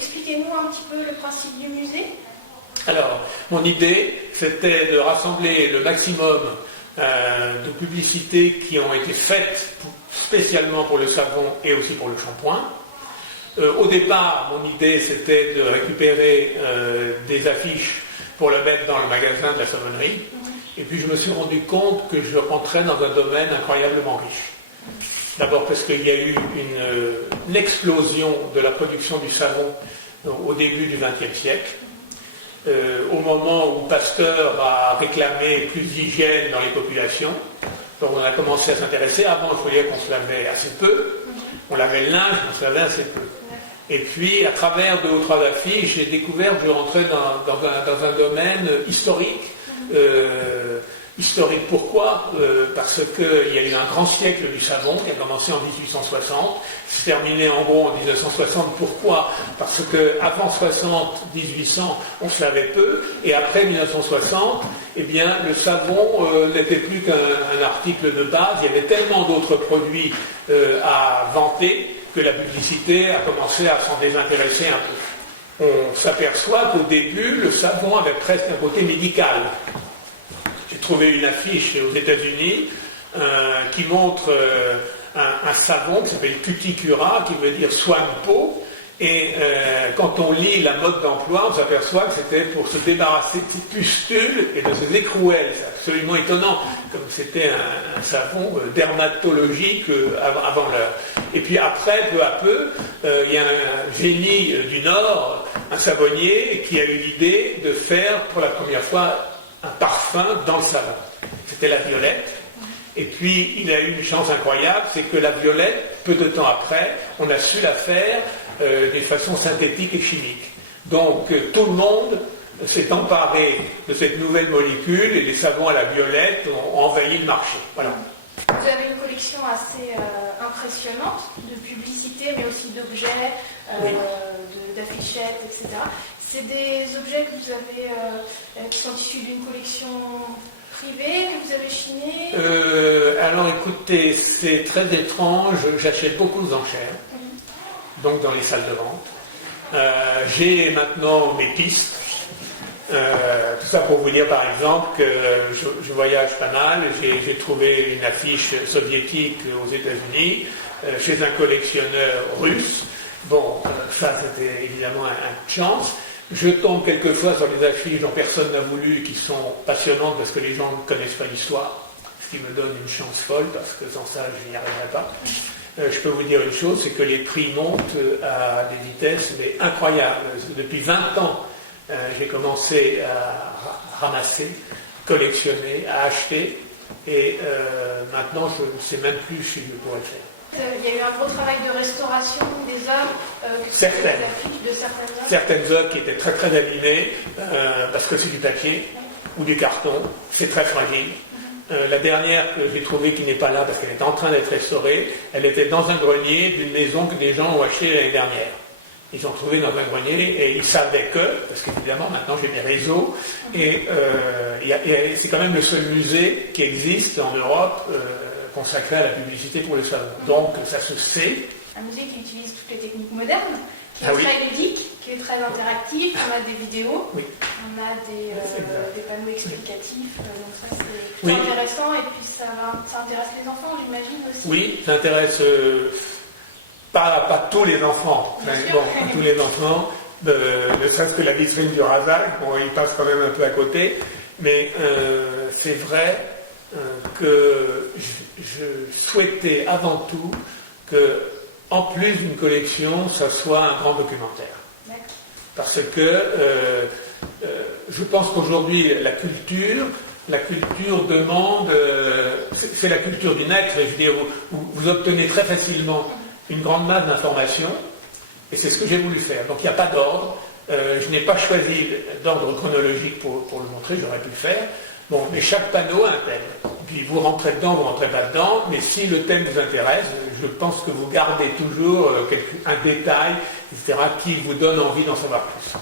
expliquez-nous un petit peu le principe du musée. Alors, mon idée, c'était de rassembler le maximum de publicités qui ont été faites spécialement pour le savon et aussi pour le shampoing. Au départ, mon idée, c'était de récupérer des affiches pour le mettre dans le magasin de la savonnerie. Et puis, je me suis rendu compte que je rentrais dans un domaine incroyablement riche. D'abord parce qu'il y a eu une explosion de la production du savon au début du XXe siècle. Au moment où Pasteur a réclamé plus d'hygiène dans les populations, donc on a commencé à s'intéresser. Avant, je voyais qu'on se lavait assez peu, on lavait le linge, on se lavait assez peu. Et puis, à travers 2 ou 3 affiches, j'ai découvert que je rentrais dans un domaine historique. Historique pourquoi ? Parce qu'il y a eu un grand siècle du savon qui a commencé en 1860, s'est terminé en gros en 1960. Pourquoi ? Parce qu'avant 1800, on se lavait peu, et après 1960, eh bien, le savon n'était plus qu'un article de base. Il y avait tellement d'autres produits à vanter que la publicité a commencé à s'en désintéresser un peu. On s'aperçoit qu'au début, le savon avait presque un côté médical. J'ai trouvé une affiche aux États-Unis qui montre un savon qui s'appelle Cuticura, qui veut dire soin de peau. Et quand on lit la mode d'emploi, on s'aperçoit que c'était pour se débarrasser de ces pustules et de ces écrouelles. C'est absolument étonnant, comme c'était un savon dermatologique avant l'heure. Et puis après, peu à peu, il y a un génie du Nord, un savonnier, qui a eu l'idée de faire pour la première fois un parfum dans le savon. C'était la violette. Et puis, il a eu une chance incroyable, c'est que la violette, peu de temps après, on a su la faire d'une façon synthétique et chimique. Donc, tout le monde s'est emparé de cette nouvelle molécule et les savons à la violette ont envahi le marché. Voilà. Vous avez une collection assez impressionnante de publicités, mais aussi d'objets, oui. d'affichettes, etc. C'est des objets que vous avez, qui sont issus d'une collection privée, que vous avez chinée? Alors écoutez, c'est très étrange, j'achète beaucoup d'enchères, donc dans les salles de vente. J'ai maintenant mes pistes. Tout ça pour vous dire par exemple que je voyage pas mal. J'ai trouvé une affiche soviétique aux États-Unis chez un collectionneur russe. Bon, ça c'était évidemment une chance. Je tombe quelquefois sur des affiches dont personne n'a voulu, qui sont passionnantes parce que les gens ne connaissent pas l'histoire, ce qui me donne une chance folle parce que sans ça je n'y arriverai pas. Je peux vous dire une chose, c'est que les prix montent à des vitesses mais incroyables. Depuis 20 ans, j'ai commencé à ramasser, collectionner, à acheter, et maintenant je ne sais même plus si je pourrais le faire. Il y a eu un gros travail de restauration des œuvres, de certaines œuvres. Certaines œuvres qui étaient très très abîmées, parce que c'est du papier ou du carton, c'est très fragile. La dernière que j'ai trouvée qui n'est pas là parce qu'elle est en train d'être restaurée, elle était dans un grenier d'une maison que des gens ont achetée l'année dernière. Ils ont trouvé dans un grenier et ils savaient que, parce qu'évidemment maintenant j'ai des réseaux, et c'est quand même le seul musée qui existe en Europe consacré à la publicité pour le savon. Donc ça se sait. Un musée qui utilise toutes les techniques modernes, qui est oui. très ludique, qui est très interactif, on a des vidéos, oui. on a des panneaux explicatifs, donc ça c'est oui. intéressant, et puis ça intéresse les enfants, j'imagine aussi. Oui, ça intéresse pas tous les enfants, bon, tous les enfants, ne serait-ce que la vitrine du Razak, bon, il passe quand même un peu à côté, mais c'est vrai que je souhaitais avant tout que, en plus d'une collection, ça soit un grand documentaire. Parce que je pense qu'aujourd'hui, la culture demande, c'est la culture du net, je veux dire, vous obtenez très facilement une grande masse d'informations, et c'est ce que j'ai voulu faire. Donc il n'y a pas d'ordre, je n'ai pas choisi d'ordre chronologique pour le montrer, j'aurais pu le faire. Bon, mais chaque panneau a un thème. Puis vous rentrez dedans, vous rentrez pas dedans, mais si le thème vous intéresse, je pense que vous gardez toujours un détail, etc., qui vous donne envie d'en savoir plus.